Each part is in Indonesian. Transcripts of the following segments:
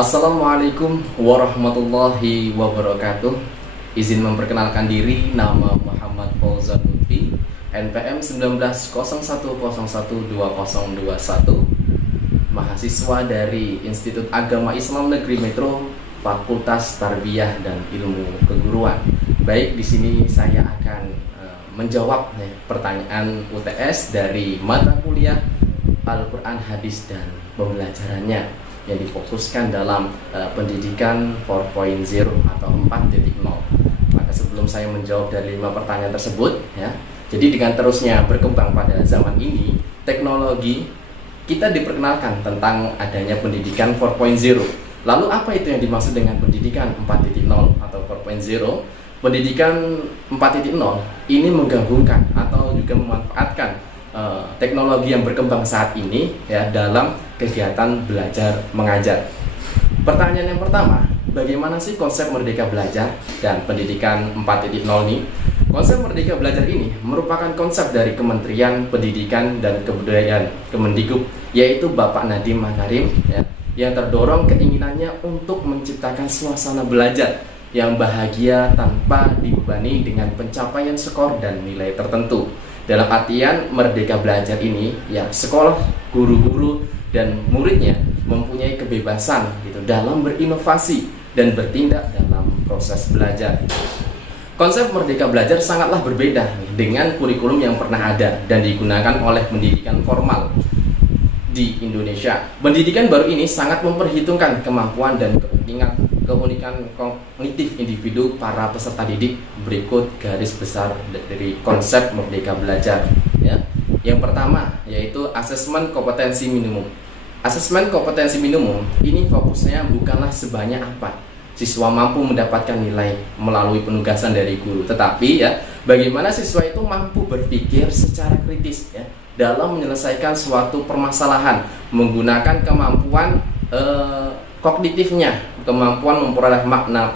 Assalamualaikum warahmatullahi wabarakatuh. Izin memperkenalkan diri, nama Muhammad Fauzan Lutfi, NPM 1901012021, mahasiswa dari Institut Agama Islam Negeri Metro, Fakultas Tarbiyah dan Ilmu Keguruan. Baik, di sini saya akan menjawab pertanyaan UTS dari mata kuliah Al-Quran, Hadis, dan pembelajarannya yang difokuskan dalam pendidikan 4.0 atau 4.0. Maka sebelum saya menjawab dari 5 pertanyaan tersebut, jadi dengan terusnya berkembang pada zaman ini, teknologi, kita diperkenalkan tentang adanya pendidikan 4.0. Lalu apa itu yang dimaksud dengan pendidikan 4.0 atau 4.0? Pendidikan 4.0 ini menggabungkan atau juga memanfaatkan teknologi yang berkembang saat ini dalam kegiatan belajar mengajar. Pertanyaan yang pertama, bagaimana sih konsep Merdeka Belajar dan pendidikan 4.0 ini? Konsep Merdeka Belajar ini merupakan konsep dari Kementerian Pendidikan dan Kebudayaan Kemendikbud, yaitu Bapak Nadiem Makarim, yang terdorong keinginannya untuk menciptakan suasana belajar yang bahagia tanpa dibebani dengan pencapaian skor dan nilai tertentu. Dalam artian Merdeka Belajar ini, sekolah, guru-guru, dan muridnya mempunyai kebebasan dalam berinovasi dan bertindak dalam proses belajar. Konsep Merdeka Belajar sangatlah berbeda dengan kurikulum yang pernah ada dan digunakan oleh pendidikan formal di Indonesia. Pendidikan baru ini sangat memperhitungkan kemampuan dan keunikan kognitif individu para peserta didik. Berikut garis besar dari konsep Merdeka Belajar. Yang pertama yaitu asesmen kompetensi minimum. Asesmen kompetensi minimum ini fokusnya bukanlah sebanyak apa siswa mampu mendapatkan nilai melalui penugasan dari guru, tetapi bagaimana siswa itu mampu berpikir secara kritis dalam menyelesaikan suatu permasalahan menggunakan kemampuan kognitifnya, kemampuan memperoleh makna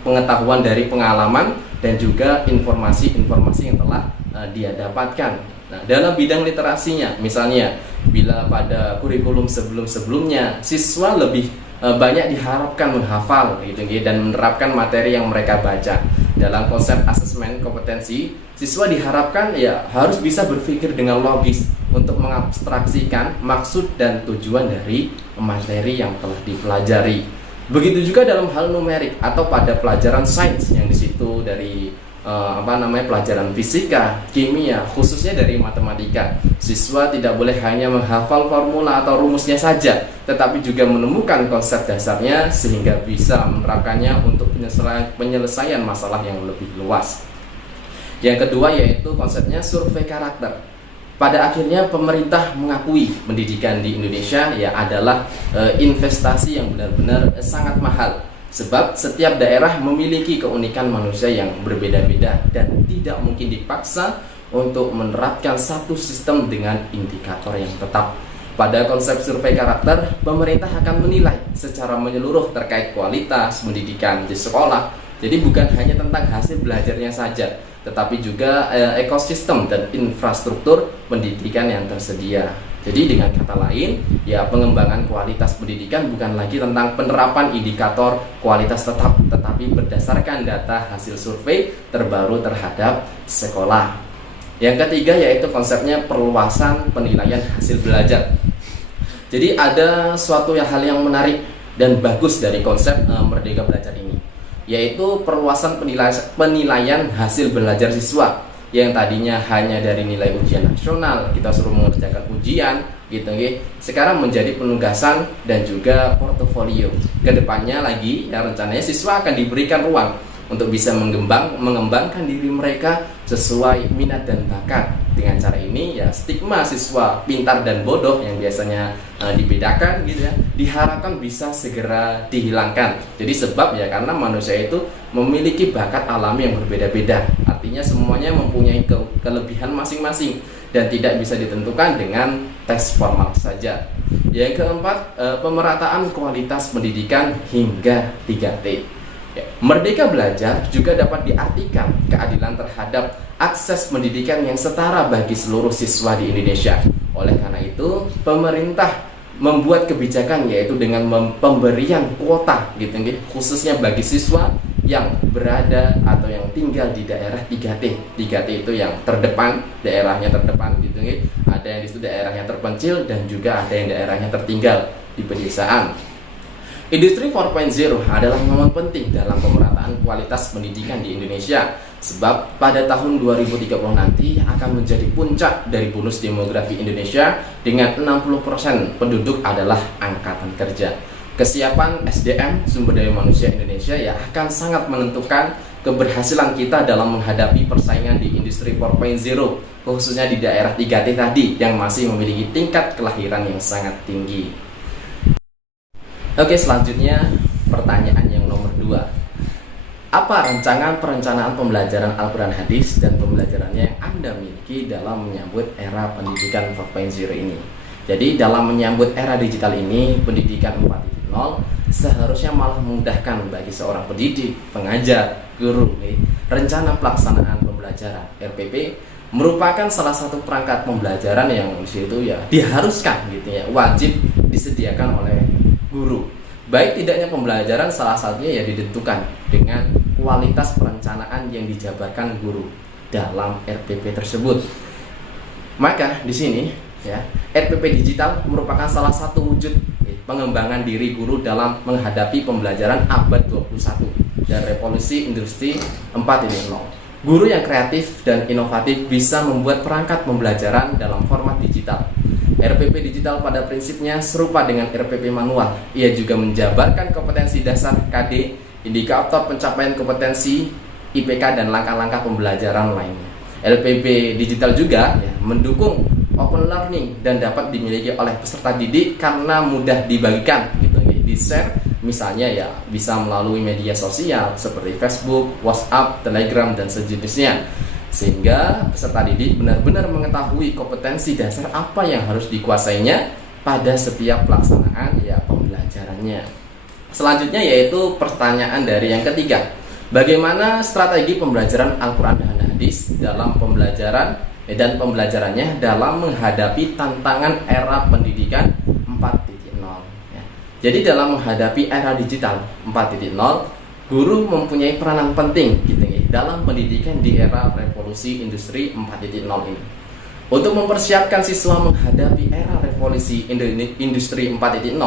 pengetahuan dari pengalaman dan juga informasi-informasi yang telah dia dapatkan. Nah, dalam bidang literasinya, misalnya bila pada kurikulum sebelum-sebelumnya siswa lebih banyak diharapkan menghafal dan menerapkan materi yang mereka baca. Dalam konsep asesmen kompetensi, siswa diharapkan harus bisa berpikir dengan logis untuk mengabstraksikan maksud dan tujuan dari materi yang telah dipelajari. Begitu juga dalam hal numerik atau pada pelajaran sains yang di situ dari pelajaran fisika, kimia, khususnya dari matematika. Siswa tidak boleh hanya menghafal formula atau rumusnya saja, tetapi juga menemukan konsep dasarnya sehingga bisa menerapkannya untuk penyelesaian masalah yang lebih luas. Yang kedua yaitu konsepnya survei karakter. Pada akhirnya pemerintah mengakui pendidikan di Indonesia adalah investasi yang benar-benar sangat mahal. Sebab setiap daerah memiliki keunikan manusia yang berbeda-beda dan tidak mungkin dipaksa untuk menerapkan satu sistem dengan indikator yang tetap. Pada konsep survei karakter, pemerintah akan menilai secara menyeluruh terkait kualitas pendidikan di sekolah. Jadi bukan hanya tentang hasil belajarnya saja, tetapi juga ekosistem dan infrastruktur pendidikan yang tersedia. Jadi dengan kata lain, pengembangan kualitas pendidikan bukan lagi tentang penerapan indikator kualitas tetap, tetapi berdasarkan data hasil survei terbaru terhadap sekolah. Yang ketiga yaitu konsepnya perluasan penilaian hasil belajar. Jadi ada suatu hal yang menarik dan bagus dari konsep Merdeka Belajar ini, yaitu perluasan penilaian hasil belajar siswa. Yang tadinya hanya dari nilai ujian nasional, kita suruh mengerjakan ujian sekarang menjadi penugasan dan juga portofolio. Kedepannya lagi rencananya siswa akan diberikan ruang untuk bisa mengembangkan diri mereka sesuai minat dan bakat. Dengan cara ini stigma siswa pintar dan bodoh yang biasanya dibedakan diharapkan bisa segera dihilangkan. Jadi sebab karena manusia itu memiliki bakat alami yang berbeda-beda. Artinya semuanya mempunyai kelebihan masing-masing dan tidak bisa ditentukan dengan tes formal saja. Yang keempat, pemerataan kualitas pendidikan hingga 3T. Merdeka Belajar juga dapat diartikan keadilan terhadap akses pendidikan yang setara bagi seluruh siswa di Indonesia. Oleh karena itu, pemerintah membuat kebijakan, yaitu dengan pemberian kuota gitu nggih, khususnya bagi siswa yang berada atau yang tinggal di daerah 3T. 3T itu yang terdepan, daerahnya terdepan gitu nggih. Ada yang di situ daerahnya terpencil dan juga ada yang daerahnya tertinggal di pedesaan. Industri 4.0 adalah momen penting dalam pemerataan kualitas pendidikan di Indonesia, sebab pada tahun 2030 nanti akan menjadi puncak dari bonus demografi Indonesia dengan 60% penduduk adalah angkatan kerja. Kesiapan SDM, sumber daya manusia Indonesia, ya akan sangat menentukan keberhasilan kita dalam menghadapi persaingan di industri 4.0, khususnya di daerah 3T tadi yang masih memiliki tingkat kelahiran yang sangat tinggi. Oke, selanjutnya pertanyaan yang nomor 2. Apa rancangan perencanaan pembelajaran Al-Quran Hadis dan pembelajarannya yang Anda miliki dalam menyambut era pendidikan 4.0 ini? Jadi dalam menyambut era digital ini, pendidikan 4.0 seharusnya malah memudahkan bagi seorang pendidik, pengajar, guru. Rencana pelaksanaan pembelajaran RPP merupakan salah satu perangkat pembelajaran yang disitu ya diharuskan gitu ya, wajib disediakan oleh guru. Baik tidaknya pembelajaran salah satunya ya ditentukan dengan kualitas perencanaan yang dijabarkan guru dalam RPP tersebut. Maka di sini ya, RPP digital merupakan salah satu wujud pengembangan diri guru dalam menghadapi pembelajaran abad 21 dan revolusi industri 4.0. Guru yang kreatif dan inovatif bisa membuat perangkat pembelajaran dalam format digital. RPP digital pada prinsipnya serupa dengan RPP manual. Ia juga menjabarkan kompetensi dasar KD, indikator pencapaian kompetensi IPK dan langkah-langkah pembelajaran lainnya. LPP digital juga ya, mendukung open learning dan dapat dimiliki oleh peserta didik karena mudah dibagikan gitu, di-share misalnya ya bisa melalui media sosial seperti Facebook, WhatsApp, Telegram dan sejenisnya, sehingga peserta didik benar-benar mengetahui kompetensi dasar apa yang harus dikuasainya pada setiap pelaksanaan ya pembelajarannya. Selanjutnya yaitu pertanyaan dari yang ketiga. Bagaimana strategi pembelajaran Al-Quran dan Hadis dalam pembelajaran dan pembelajarannya dalam menghadapi tantangan era pendidikan 4.0 ya. Jadi dalam menghadapi era digital 4.0, guru mempunyai peranan penting gitu ya, dalam pendidikan di era revolusi industri 4.0 ini. Untuk mempersiapkan siswa menghadapi era revolusi industri 4.0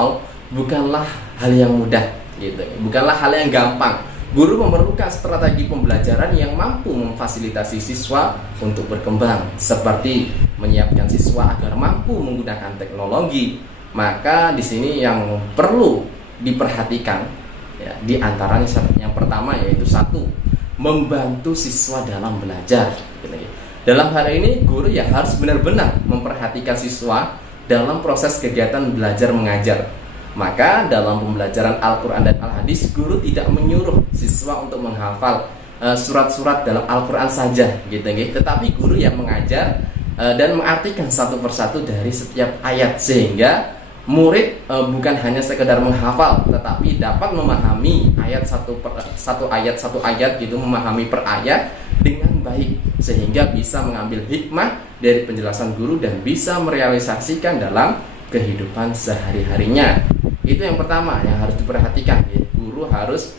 bukanlah hal yang mudah gitu, bukanlah hal yang gampang. Guru memerlukan strategi pembelajaran yang mampu memfasilitasi siswa untuk berkembang, seperti menyiapkan siswa agar mampu menggunakan teknologi. Maka di sini yang perlu diperhatikan ya, di antaranya yang pertama yaitu 1, membantu siswa dalam belajar. Dalam hal ini guru ya harus benar-benar memperhatikan siswa dalam proses kegiatan belajar mengajar. Maka dalam pembelajaran Al-Quran dan Al-Hadis, guru tidak menyuruh siswa untuk menghafal surat-surat dalam Al-Quran saja gitu, tetapi guru yang mengajar dan mengartikan satu persatu dari setiap ayat, sehingga murid bukan hanya sekedar menghafal tetapi dapat memahami ayat satu ayat gitu, memahami per ayat dengan baik, sehingga bisa mengambil hikmah dari penjelasan guru dan bisa merealisasikan dalam kehidupan sehari-harinya. Itu yang pertama yang harus diperhatikan ya. Guru harus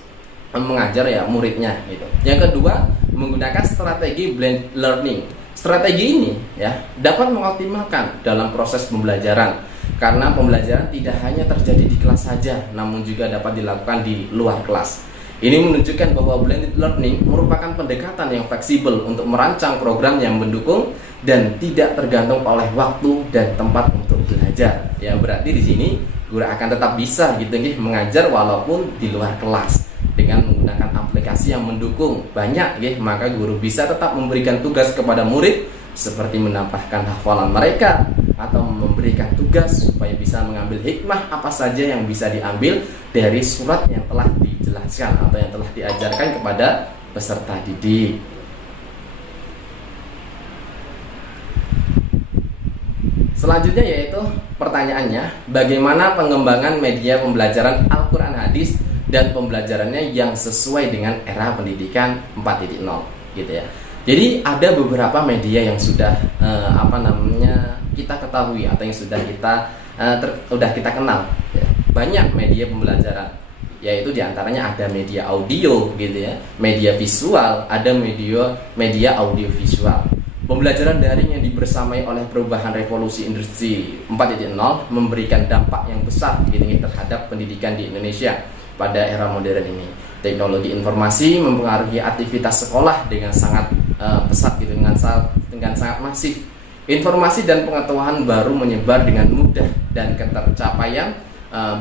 mengajar ya muridnya gitu. Yang kedua, menggunakan strategi blended learning. Strategi ini ya dapat mengoptimalkan dalam proses pembelajaran, karena pembelajaran tidak hanya terjadi di kelas saja, namun juga dapat dilakukan di luar kelas. Ini menunjukkan bahwa blended learning merupakan pendekatan yang fleksibel untuk merancang program yang mendukung dan tidak tergantung oleh waktu dan tempat untuk belajar. Ya berarti di sini guru akan tetap bisa gitu mengajar walaupun di luar kelas dengan menggunakan aplikasi yang mendukung banyak maka guru bisa tetap memberikan tugas kepada murid seperti menambahkan hafalan mereka atau memberikan tugas supaya bisa mengambil hikmah apa saja yang bisa diambil dari surat yang telah dijelaskan atau yang telah diajarkan kepada peserta didik. Selanjutnya yaitu pertanyaannya, bagaimana pengembangan media pembelajaran Al-Quran Hadis dan pembelajarannya yang sesuai dengan era pendidikan 4.0 gitu ya. Jadi ada beberapa media yang sudah kita ketahui atau yang sudah kita udah kita kenal ya. Banyak media pembelajaran, yaitu diantaranya ada media audio gitu ya, media visual, ada media audio visual. Pembelajaran daring yang dibersamai oleh perubahan revolusi industri 4.0 memberikan dampak yang besar gitu, terhadap pendidikan di Indonesia pada era modern ini. Teknologi informasi mempengaruhi aktivitas sekolah dengan sangat pesat gitu, dengan sangat masif. Informasi dan pengetahuan baru menyebar dengan mudah dan ketercapaian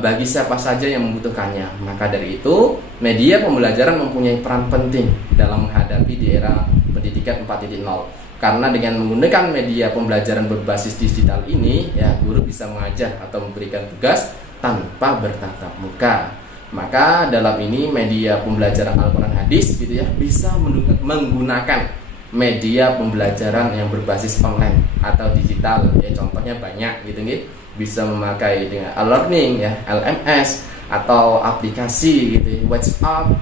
bagi siapa saja yang membutuhkannya. Maka dari itu, media pembelajaran mempunyai peran penting dalam menghadapi di era pendidikan 4.0. Karena dengan menggunakan media pembelajaran berbasis digital ini, ya guru bisa mengajar atau memberikan tugas tanpa bertatap muka. Maka dalam ini media pembelajaran Al-Quran Hadis gitu ya, bisa menggunakan media pembelajaran yang berbasis online atau digital ya, contohnya banyak gitu nih. Bisa memakai dengan e-learning ya, LMS, atau aplikasi gitu ya, WhatsApp,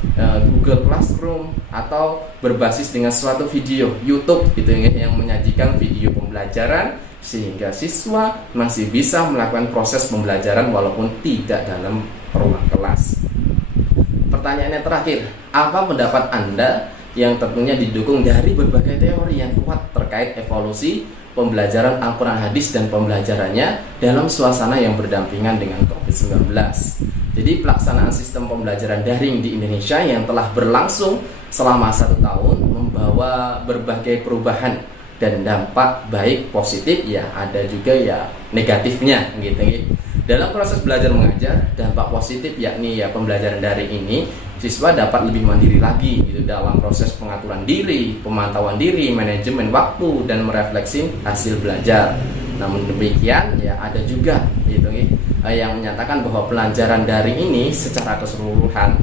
Google Classroom, atau berbasis dengan suatu video YouTube gitu ya, yang menyajikan video pembelajaran sehingga siswa masih bisa melakukan proses pembelajaran walaupun tidak dalam ruang kelas. Pertanyaannya terakhir, apa pendapat Anda yang tentunya didukung dari berbagai teori yang kuat terkait evolusi pembelajaran Al-Quran Hadis dan pembelajarannya dalam suasana yang berdampingan dengan COVID-19. Jadi pelaksanaan sistem pembelajaran daring di Indonesia yang telah berlangsung selama 1 tahun membawa berbagai perubahan dan dampak baik positif ya, ada juga ya negatifnya gitu. Dalam proses belajar mengajar, dampak positif yakni ya pembelajaran daring ini, siswa dapat lebih mandiri lagi gitu dalam proses pengaturan diri, pemantauan diri, manajemen waktu, dan merefleksi hasil belajar. Namun demikian ya ada juga gitu yang menyatakan bahwa pelajaran daring ini secara keseluruhan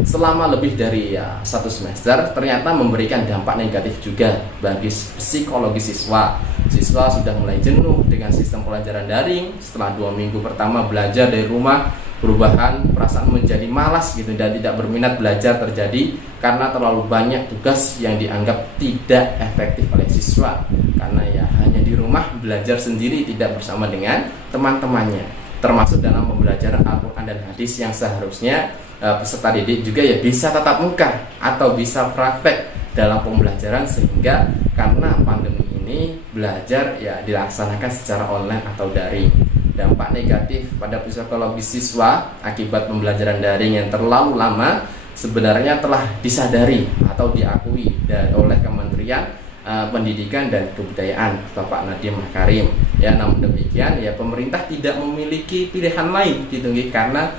selama lebih dari 1 semester ternyata memberikan dampak negatif juga bagi psikologi siswa. Siswa sudah mulai jenuh dengan sistem pelajaran daring. Setelah 2 minggu pertama belajar dari rumah, perubahan perasaan menjadi malas gitu dan tidak berminat belajar terjadi karena terlalu banyak tugas yang dianggap tidak efektif oleh siswa, karena ya hanya di rumah belajar sendiri tidak bersama dengan teman-temannya, termasuk dalam pembelajaran Al-Quran dan Hadis yang seharusnya peserta didik juga ya bisa tatap muka atau bisa praktek dalam pembelajaran, sehingga karena pandemi ini belajar ya dilaksanakan secara online atau daring. Dampak negatif pada psikologi siswa akibat pembelajaran daring yang terlalu lama sebenarnya telah disadari atau diakui oleh Kementerian Pendidikan dan Kebudayaan Bapak Nadiem Makarim. Ya, namun demikian ya pemerintah tidak memiliki pilihan lain gitu karena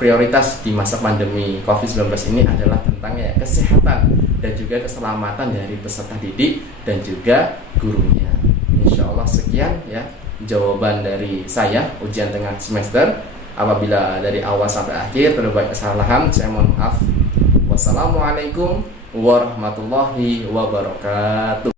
prioritas di masa pandemi COVID-19 ini adalah tentang ya kesehatan dan juga keselamatan dari peserta didik dan juga gurunya. Insya Allah sekian ya jawaban dari saya ujian tengah semester. Apabila dari awal sampai akhir terdapat kesalahan, saya mohon maaf. Wassalamualaikum warahmatullahi wabarakatuh.